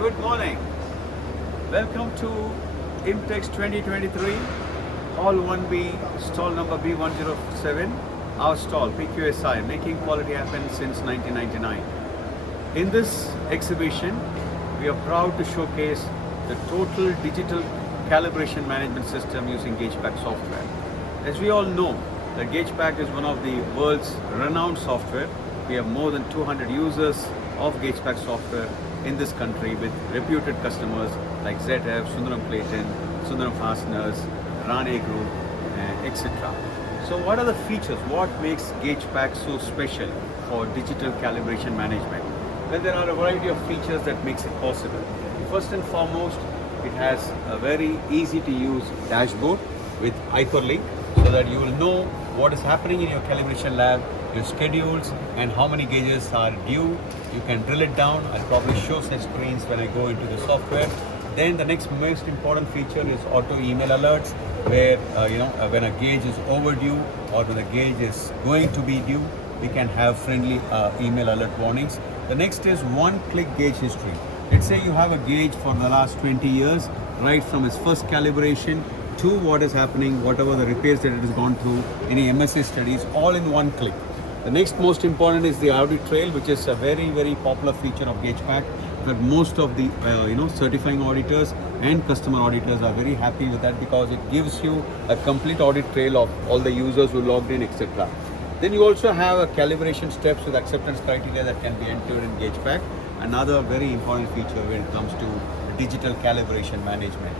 Good morning. Welcome to IMTEX 2023, Hall 1B, stall number B107, our stall, PQSI, making quality happen since 1999. In this exhibition, we are proud to showcase the total digital calibration management system using GAGEpack software. As we all know, the GAGEpack is one of the world's renowned software. We have more than 200 users of GAGEpack software in this country with reputed customers like ZF, Sundaram Clayton, Sundaram Fasteners, Rane Group, etc. So what are the features? What makes GAGEpack so special for digital calibration management? Well, there are a variety of features that makes it possible. First and foremost, it has a very easy to use dashboard with hyperlink so that you will know what is happening in your calibration lab, your schedules, and how many gauges are due. You can drill it down. I'll probably show some screens when I go into the software. Then the next most important feature is auto email alerts, where when a gauge is overdue or when a gauge is going to be due, we can have friendly email alert warnings. The next is one-click gauge history. Let's say you have a gauge for the last 20 years, right from its first calibration to what is happening, whatever the repairs that it has gone through, any MSA studies, all in one click. The next most important is the audit trail, which is a very, very popular feature of GAGEpack. That most of the certifying auditors and customer auditors are very happy with that because it gives you a complete audit trail of all the users who logged in, etc. Then you also have a calibration steps with acceptance criteria that can be entered in GAGEpack. Another very important feature when it comes to digital calibration management.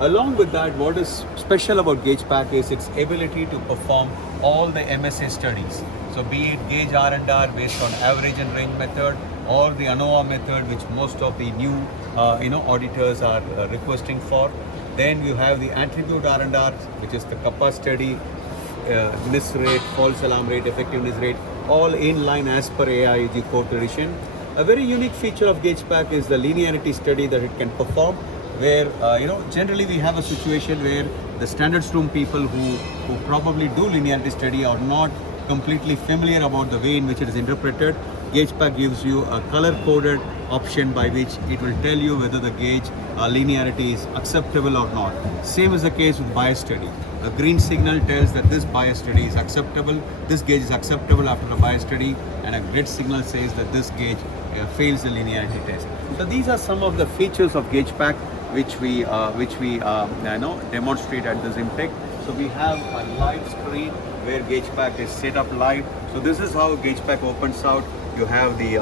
Along with that, what is special about GAGEpack is its ability to perform all the MSA studies. So be it gauge R&R based on average and range method, or the ANOVA method, which most of the new auditors are requesting for. Then you have the attribute R&R, which is the kappa study, miss rate, false alarm rate, effectiveness rate, all in line as per AIAG core tradition. A very unique feature of GAGEpack is the linearity study that it can perform, where generally we have a situation where the standards room people who probably do linearity study are not completely familiar about the way in which it is interpreted. GAGEpack gives you a color-coded option by which it will tell you whether the gauge linearity is acceptable or not. Same is the case with bias study. A green signal tells that this bias study is acceptable, this gauge is acceptable after a bias study, and a red signal says that this gauge fails the linearity test. So these are some of the features of GAGEpack which we demonstrate at this IMTEC. So we have a live screen where GAGEpack is set up live. So this is how GAGEpack opens out. You have the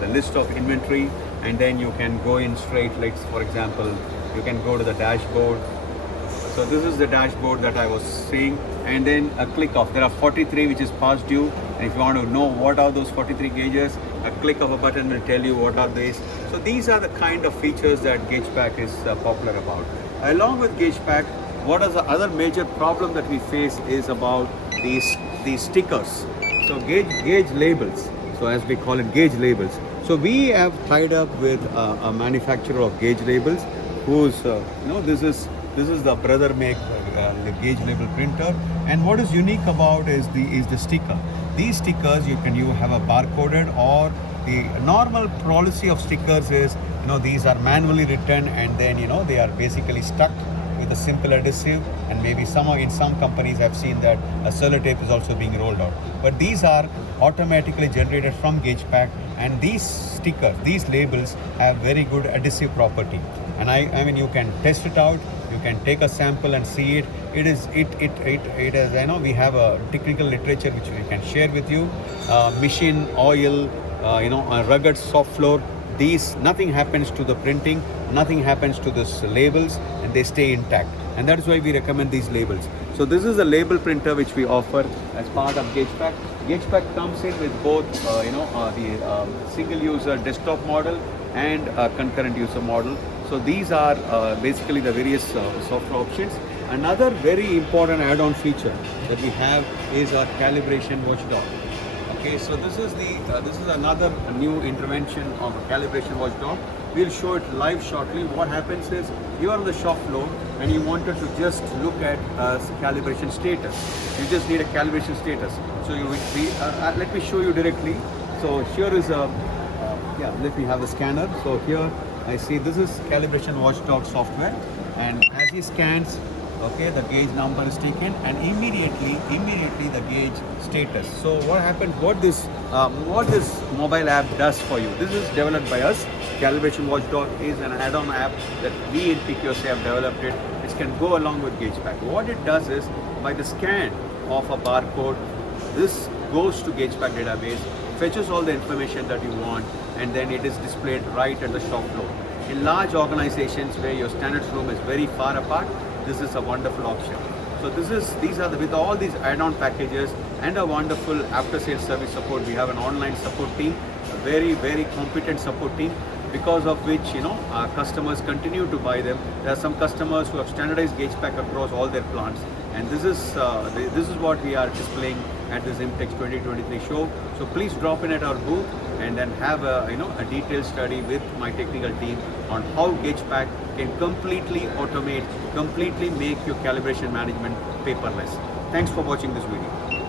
the list of inventory, and then you can go in straight. Like for example, you can go to the dashboard. So this is the dashboard that I was seeing, and then a click of, there are 43 which is past due, and if you want to know what are those 43 gauges, a click of a button will tell you what are these. So these are the kind of features that GAGEpack is popular about. Along with GAGEpack, what is the other major problem that we face is about these stickers. So gauge labels, so as we call it, gauge labels. So we have tied up with a manufacturer of gauge labels, who's this is the brother make the gauge label printer. And what is unique about is the sticker. These stickers you have a barcoded, or the normal policy of stickers is these are manually written, and then they are basically stuck with a simple adhesive, and maybe in some companies I've seen that a sellotape is also being rolled out. But these are automatically generated from GAGEpack, and these stickers, these labels have very good adhesive property. And I mean, you can test it out. You can take a sample and see it. It is we have a technical literature which we can share with you. Machine oil, a rugged soft floor. These, nothing happens to the printing, nothing happens to these labels, and they stay intact. And that is why we recommend these labels. So this is a label printer which we offer as part of GAGEpack. GAGEpack comes in with both the single user desktop model and concurrent user model. So these are basically the various software options. Another very important add-on feature that we have is our calibration watchdog. Okay, so this is another new intervention of a calibration watchdog. We'll show it live shortly. What happens is, you are on the shop floor and you wanted to just look at calibration status. You just need a calibration status. So let me show you directly. So here is a Yeah, let me have the scanner. So here I see this is calibration watchdog software, and as he scans, okay, the gauge number is taken, and immediately the gauge status. So what happened? What this mobile app does for you? This is developed by us. Calibration Watchdog is an add-on app that we in PQSA have developed it, which can go along with GAGEpack. What it does is, by the scan of a barcode, this goes to GAGEpack database, fetches all the information that you want, and then it is displayed right at the shop floor. In large organizations where your standards room is very far apart, this is a wonderful option. So these are with all these add-on packages and a wonderful after-sales service support. We have an online support team, a very competent support team, because of which our customers continue to buy them. There are some customers who have standardized GAGEpack across all their plants, and this is what we are displaying at this IMTEX 2023 show. So please drop in at our booth and then have a detailed study with my technical team on how GAGEpack can completely automate, completely make your calibration management paperless. Thanks for watching this video.